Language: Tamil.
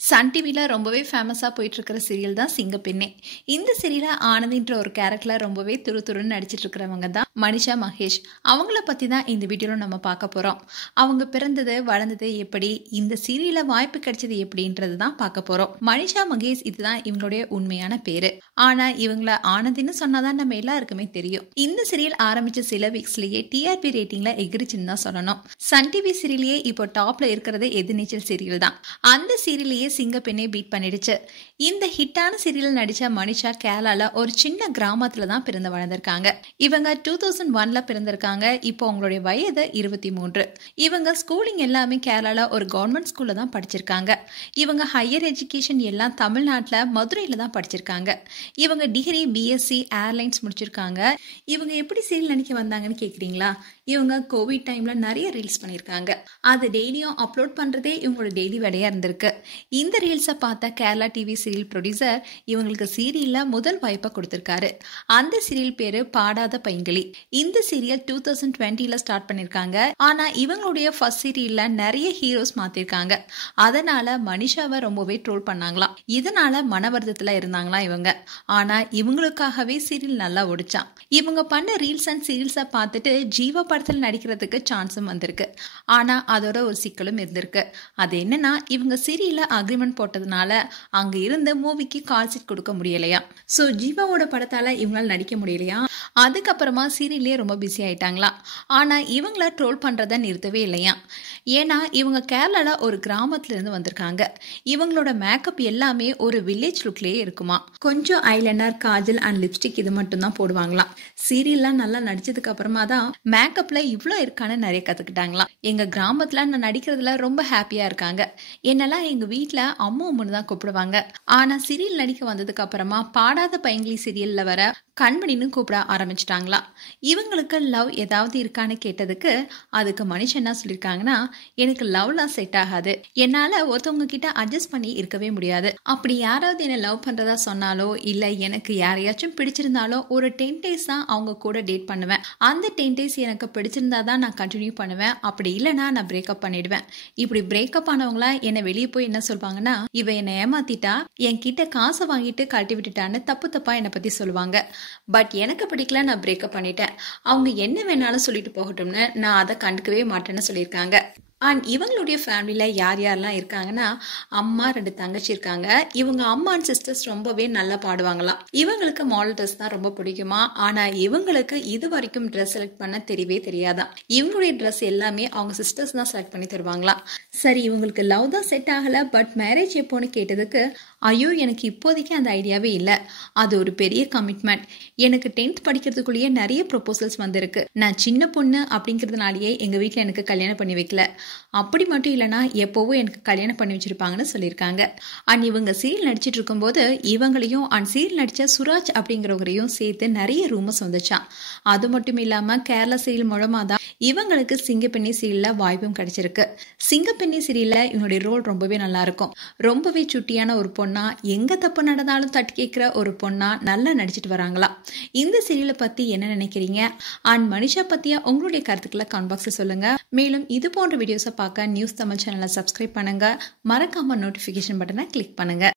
சன் டிவில ரொம்பவே ஃபேமஸா போயிட்டு இருக்கிற சீரியல் தான் சிங்கப்பெண்ணே. இந்த சீரியல்ல ஆனந்தின்ற ஒரு கேரக்டர்ல ரொம்பவே துருதுருன்னு நடிச்சிட்டு இருக்கிறவங்க தான் மனிஷா மகேஷ். அவங்கள பத்தி தான் இந்த வீடியோல நம்ம பார்க்க போறோம். அவங்க பிறந்தது வளர்ந்தது எப்படி, இந்த சீரியல்ல வாய்ப்பு கிடைச்சது எப்படின்றது தான் பார்க்க போறோம். மனிஷா மகேஷ் இதுதான் இவங்களுடைய உண்மையான பேரு. ஆனா இவங்கள ஆனந்தின்னு சொன்னாதான் நம்ம எல்லாருக்குமே தெரியும். இந்த சீரியல் ஆரம்பிச்ச சில வீக்ஸ்லயே டிஆர்பி ரேட்டிங்ல எகிரிச்சுன்னு தான் சொல்லணும். சன் டிவி சீரியலையே இப்போ டாப்ல இருக்கிறது எதிர்நீச்சல் சீரியல் தான். அந்த சீரியலையே சிங்கப்பெண்ணே பீட் பண்ணிடுச்சு. இந்த ஹிட்டான சீரியல் நடிச்ச மனிஷா கேரளால ஒரு சின்ன கிராமத்துல தான் பிறந்து வளர்ந்திருக்காங்க. இவங்க 2001ல பிறந்திருக்காங்க. இப்போ அவங்களுடைய வயது 23. இவங்க ஸ்கூலிங் எல்லாமே கேரளால ஒரு கவர்மெண்ட் ஸ்கூல்ல தான் படிச்சிருக்காங்க. இவங்க ஹையர் எஜுகேஷன் எல்லாம் தமிழ்நாட்டுல மதுரையில தான் படிச்சிருக்காங்க. இவங்க டிகிரி பிஎஸ்சி ஏர்லைன்ஸ் முடிச்சிருக்காங்க. இவங்க எப்படி சீரியல் நடிக்க வந்தாங்கன்னு கேக்குறீங்களா? இவங்க கோவிட் டைம்ல நிறைய ரீல்ஸ் பண்ணிருக்காங்க. அது டெய்லியும் அப்லோட் பண்றதே இவங்களோட டெய்லி வேலையா இருந்திருக்கு. இந்த ரீல்ஸை பார்த்த கேரளா டிவி சீரியல் ப்ரொடியூசர் இவங்களுக்கு சீரியல்ல முதல் வாய்ப்பை கொடுத்திருக்காரு. அந்த சீரியல் பேரு பாடாத பைங்கிளி. இந்த சீரியல் 2020ல ஸ்டார்ட் பண்ணிருக்காங்க. ஆனா இவங்களுடைய ஃபர்ஸ்ட் சீரியல்ல நிறைய ஹீரோஸ் மாத்திருக்காங்க. அதனால மனிஷாவை ரொம்பவே ட்ரோல் பண்ணாங்களாம். இதனால மனவருத்தத்துல இருந்தாங்களாம் இவங்க. ஆனா இவங்களுக்காகவே சீரியல் நல்லா ஓடிச்சான். இவங்க பண்ண ரீல்ஸ் அண்ட் சீரியல்ஸை பார்த்துட்டு ஜீவா படத்தில் நடிக்கிறதுக்கு சான்ஸும் வந்திருக்கு. ஆனா அதோட ஒரு சிக்கலும் இருந்திருக்கு. அது என்னன்னா இவங்க சீரியல்ல அக்ரிமெண்ட் போட்டதுனால அங்க இருந்து மூவிக்கு கால் சீட் கொடுக்க முடியலையா. சோ ஜீவாவோட படத்தால இவங்களால நடிக்க முடியலையா. அதுக்கப்புறமா சீரியல்லே ரொம்ப பிஸி ஆயிட்டாங்களா. ஆனா இவங்கள ட்ரோல் பண்றத நிறுத்தவே இல்லையா. ஏன்னா இவங்க கேரளால ஒரு கிராமத்துல இருந்து வந்திருக்காங்க. இவங்களோட மேக்கப் எல்லாமே ஒரு வில்லேஜ் லுக்லயே இருக்குமா. கொஞ்சம் ஐலைனர், காஜல் அண்ட் லிப்ஸ்டிக் இது மட்டும் தான் போடுவாங்களாம். சீரியல்லாம் நல்லா நடிச்சதுக்கு அப்புறமா தான் மேக்கப்ல இவ்வளோ இருக்கான்னு நிறைய கத்துக்கிட்டாங்களாம். எங்க கிராமத்துல நான் நடிக்கிறதுல ரொம்ப ஹாப்பியா இருக்காங்க. என்னெல்லாம் எங்க வீட்டுல அம்மா அம்முன்னு தான் கூப்பிடுவாங்க. ஆனா சீரியல் நடிக்க வந்ததுக்கு அப்புறமா பாடாத பைங்கிளி சீரியல்ல வர கண்மணின்னு கூப்பிட ஆரம்பிச்சிட்டாங்களா. இவங்களுக்கு லவ் ஏதாவது இருக்கான்னு கேட்டதுக்கு அதுக்கு மனுஷன் என்ன சொல்லியிருக்காங்கன்னா, எனக்கு லவ்லாம் செட் ஆகாது, என்னால ஒருத்தவங்க கிட்ட அட்ஜஸ்ட் பண்ணி இருக்கவே முடியாது. அப்படி யாராவது என்ன லவ் பண்றதா சொன்னாலோ இல்ல எனக்கு யாரையாச்சும் பிடிச்சிருந்தாலோ ஒரு 10 days தான் அவங்க கூட டேட் பண்ணுவேன். அந்த 10 days எனக்கு பிடிச்சிருந்தா தான் நான் கண்டினியூ பண்ணுவேன். அப்படி இல்லைன்னா நான் பிரேக்கப் பண்ணிடுவேன். இப்படி பிரேக்கப் ஆனவங்களா என்ன வெளியே போய் என்ன சொல்வாங்கன்னா, இவ என்னை ஏமாத்திட்டா, என் கிட்ட காசை வாங்கிட்டு கழட்டி விட்டுட்டான்னு தப்பா என்னை பத்தி சொல்லுவாங்க. பட் எனக்கு பிடிக்கல, நான் பிரேக்கப் பண்ணிட்டேன். அவங்க என்ன வேணாலும் சொல்லிட்டு போகட்டும்னு நான் அதை கண்டுக்கவே மாட்டேன்னு சொல்லியிருக்காங்க. அண்ட் இவங்களுடைய ஃபேமிலியில யார் யாரெல்லாம் இருக்காங்கன்னா, அம்மா 2 தங்கச்சி இருக்காங்க. இவங்க அம்மா அண்ட் சிஸ்டர்ஸ் ரொம்பவே நல்லா பாடுவாங்களாம். இவங்களுக்கு மாடல் ட்ரெஸ் தான் ரொம்ப பிடிக்குமா. ஆனா இவங்களுக்கு இது வரைக்கும் ட்ரெஸ் செலக்ட் பண்ண தெரியவே தெரியாதான். இவங்களுடைய ட்ரெஸ் எல்லாமே அவங்க சிஸ்டர்ஸ் தான் செலக்ட் பண்ணி தருவாங்களாம். சரி, இவங்களுக்கு லவ் தான் செட் ஆகல, பட் மேரேஜ் எப்போன்னு கேட்டதுக்கு, ஐயோ எனக்கு இப்போதைக்கு அந்த ஐடியாவே இல்லை, அது ஒரு பெரிய கமிட்மெண்ட், எனக்கு 10th படிக்கிறதுக்குள்ளேயே நிறைய ப்ரொபோசல்ஸ் வந்திருக்கு, நான் சின்ன பொண்ணு அப்படிங்கிறதுனாலயே எங்க வீட்டில் எனக்கு கல்யாணம் பண்ணி வைக்கல, அப்படி மட்டும் இல்லைன்னா எப்போவும் எனக்கு கல்யாணம் பண்ணி வச்சிருப்பாங்கன்னு சொல்லியிருக்காங்க. அண்ட் இவங்க சீரியல் நடிச்சிட்டு இருக்கும்போது இவங்களையும் அண்ட் சீரியல் நடிச்ச சுராஜ் அப்படிங்கிறவங்களையும் சேர்த்து நிறைய ரூமர்ஸ் வந்துச்சான். அது மட்டும் இல்லாம கேரளா சீரியல் மூலமா தான் இவங்களுக்கு சிங்கப்பெண்ணே சீரியல்ல வாய்ப்பும் கிடைச்சிருக்கு. சிங்கப்பெண்ணே சீரியல்ல இவங்களுடைய ரோல் ரொம்பவே நல்லா இருக்கும். ரொம்பவே சுட்டியான ஒரு பொண்ணா, எங்க தப்பு நடந்தாலும் தட்டி கேட்கிற ஒரு பொண்ணா நல்லா நடிச்சிட்டு வராங்களா. இந்த சீரியலை பத்தி என்ன நினைக்கிறீங்க? அண்ட் மனிஷா பத்தியா உங்களுடைய கருத்துக்களை கமெண்ட் பாக்ஸ்ல சொல்லுங்க. மேலும் இது போன்ற வீடியோஸை பார்க்க நியூஸ் தமிழ் சேனலை சப்ஸ்கிரைப் பண்ணுங்க. மறக்காம நோட்டிபிகேஷன் பட்டனை கிளிக் பண்ணுங்க.